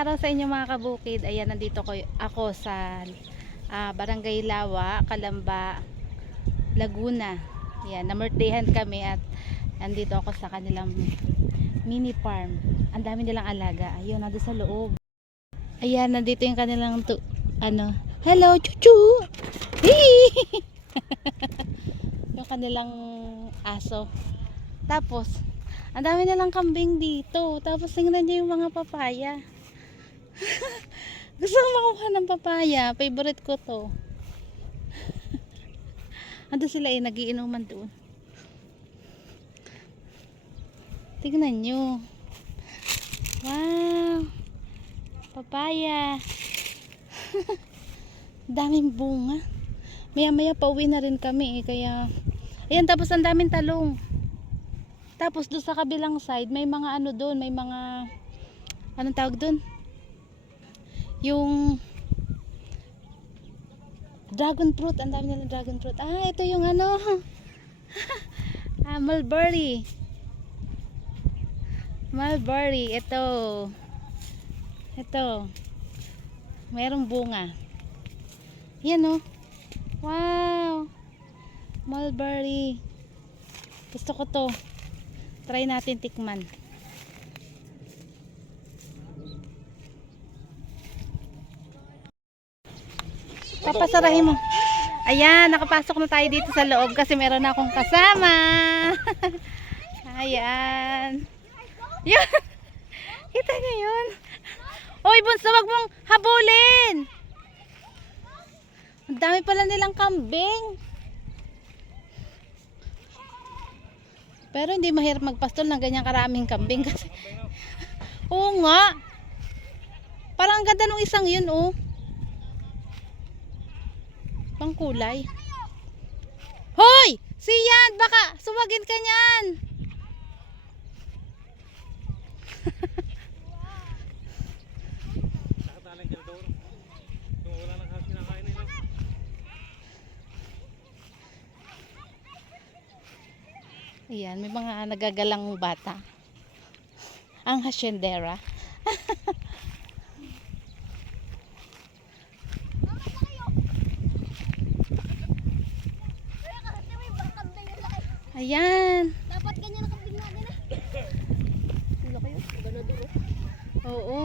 araw sa inyo mga kabukid. Ayan, nandito ko, ako sa ah, Barangay Lawa, Kalamba, Laguna. Ayan, namurtihan kami at nandito ako sa kanilang mini farm. Ang dami nilang alaga. Ayun, nandito sa loob. Ayan, nandito yung kanilang tu- ano, hello, chuchu! Hey! yung kanilang aso. Tapos, ang dami nilang kambing dito. Tapos, tingnan niyo yung mga papaya. Gusto ko makuha ng papaya. Favorite ko to. Ando sila eh, nagiinuman doon. Tingnan nyo. Wow. Papaya. daming bunga. Maya maya pauwi na rin kami eh, kaya ayan tapos ang daming talong. Tapos doon sa kabilang side may mga ano doon, may mga anong tawag doon? Yung dragon fruit, ang dami nilang dragon fruit. Ah, ito yung ano. ah, mulberry. Mulberry, ito. Ito. Mayroong bunga. Yan oh. Wow. Mulberry. Gusto ko to. Try natin tikman. Papasarahin mo. Ayan, nakapasok na tayo dito sa loob kasi meron na akong kasama. Ayan. Yun. Kita niyo yun? Oy, bunso, wag mong habulin. Ang dami pala nilang kambing. Pero hindi mahirap magpastol ng ganyang karaming kambing kasi. Oo nga. Parang ang ganda nung isang yun, oh. Pang kulay. Hoy! Siyan! Baka sumagin ka niyan! Ayan, may mga nagagalang bata. Ang hasyendera. Ayan. Dapat ganyan ang kambing natin ah. Laki yun. Gano'n duro. Oo.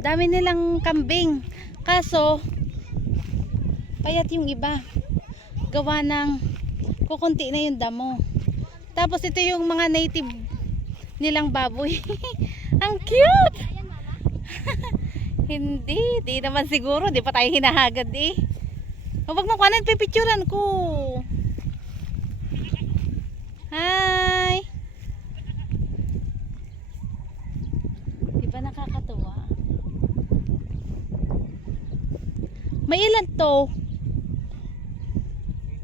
Dami nilang kambing. Kaso, payat yung iba. Gawa ng kukunti na yung damo. Tapos ito yung mga native nilang baboy. Ang cute! Hindi, di naman siguro. Di pa tayo hinahagad eh. Huwag mo kanan, pipicturan ko. Hi! Di ba nakakatuwa? May ilan to?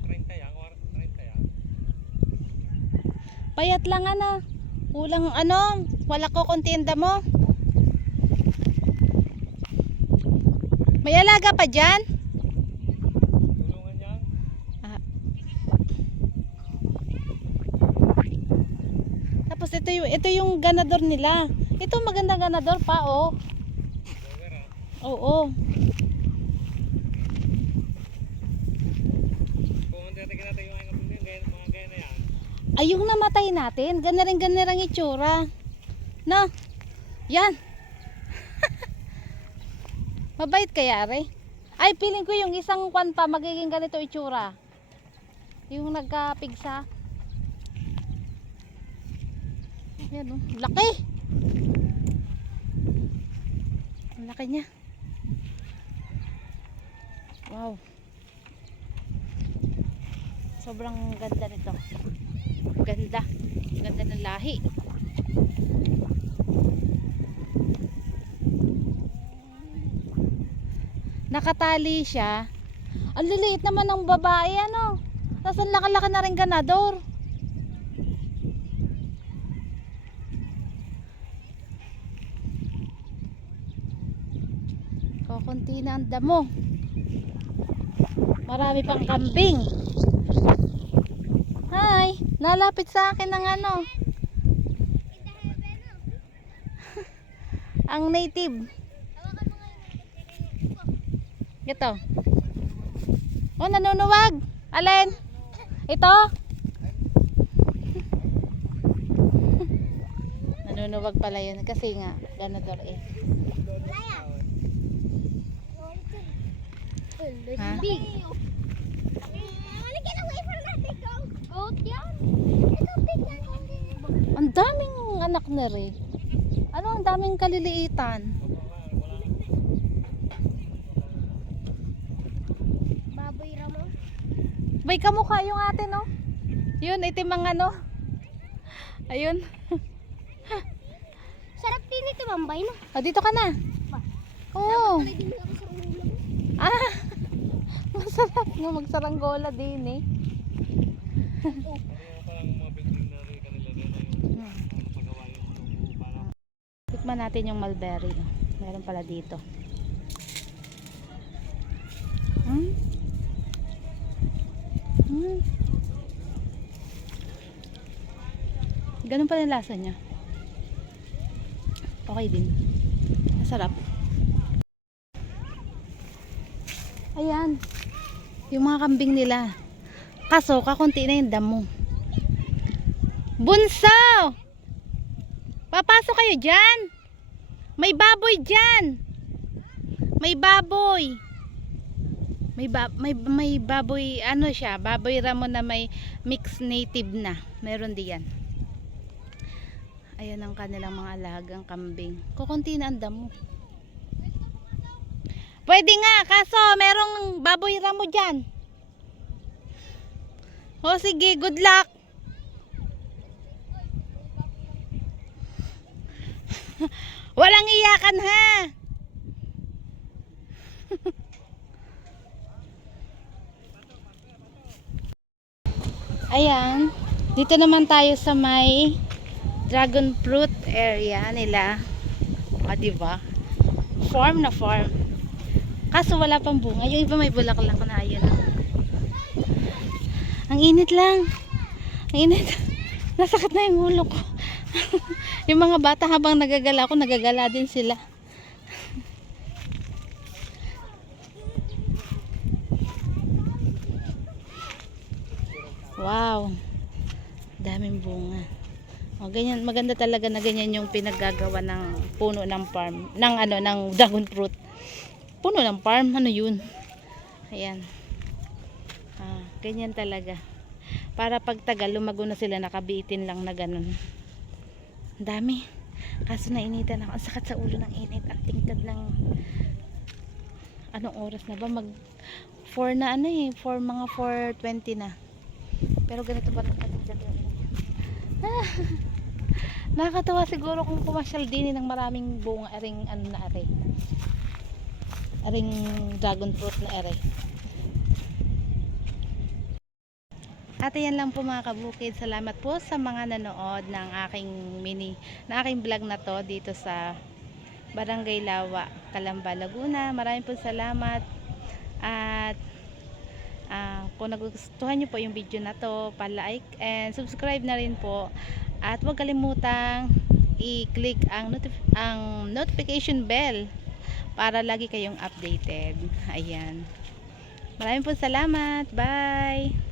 30 yan, 30 yan. Payat lang ano. Kulang ano, wala ko kontinda mo. May alaga pa dyan? Tulungan yan. Ah. Tapos ito yung ito yung ganador nila. Ito magandang ganador pa oh. Oo. Na yan. Ay yung namatay natin, gana rin gana rin itsura. No? Yan. Mabait kaya re? Ay, feeling ko yung isang kwan pa magiging ganito itsura. Yung nagkapigsa. Yan oh, laki. Ang laki niya. Wow. Sobrang ganda nito. Ganda. Ganda ng lahi. Nakatali siya. Ang liliit naman ng babae ano. Tapos ang laki-laki na rin ganador. Kukunti na ang damo. Marami pang kambing. Hi! Nalapit sa akin ng ano. ang native. Ito. Oh, nanunuwag. Alin? Ito? nanunuwag pala yun kasi nga ganador eh. Yan. Ang daming anak na rin. Ano ang daming kaliliitan? Baboy ramo. Bay kamukha yung ate no? Yun, itim ang ano. Ayun. Sarap din ito, Mambay, no? O, dito ka na. Oo. Pwede mo magsaranggola din eh. Tikman natin yung mulberry. Meron pala dito. Hmm? Hmm. Ganun pala yung lasa niya. Okay din. Masarap. Ayan. Yung mga kambing nila. Kaso, kakunti na yung damo. Bunso! Papasok kayo dyan. May baboy dyan. May baboy. May, ba may, may baboy, ano siya, baboy ramo na may mixed native na. Meron diyan. Ayan ang kanilang mga alagang kambing. Kukunti na ang damo. Pwede nga, kaso merong baboy ramo dyan. O sige, good luck. Walang iyakan ha. Ayan. Dito naman tayo sa may dragon fruit area nila. Ah, di ba? Farm na farm. Kaso wala pang bunga. Yung iba may bulaklak na ayun. Ang init lang. Ang init. Nasakit na yung ulo ko. yung mga bata habang nagagala ako, nagagala din sila. Wow. Daming bunga. O, ganyan, maganda talaga na ganyan yung pinaggagawa ng puno ng farm. Ng ano, ng dragon fruit. Puno ng farm, ano yun? Ayan. Ah, ganyan talaga. Para pag tagal, lumago na sila, nakabitin lang na ganun. Dami. Kaso nainitan ako. Ang sakit sa ulo ng init. Ang tingkad ng anong oras na ba? Mag 4 na ano eh. 4 mga 4.20 na. Pero ganito pa rin. Ah, nakakatawa siguro kung pumasyal din eh ng maraming bunga aring ano na are. Aring dragon fruit na are. At ayan lang po mga kabukid. Salamat po sa mga nanood ng aking mini, na aking vlog na to dito sa Barangay Lawa, Calamba, Laguna. Maraming po salamat. At ah, kung nagustuhan nyo po yung video na to, pa-like and subscribe na rin po. At huwag kalimutang i-click ang, notif- ang notification bell para lagi kayong updated. Ayan. Maraming po salamat. Bye!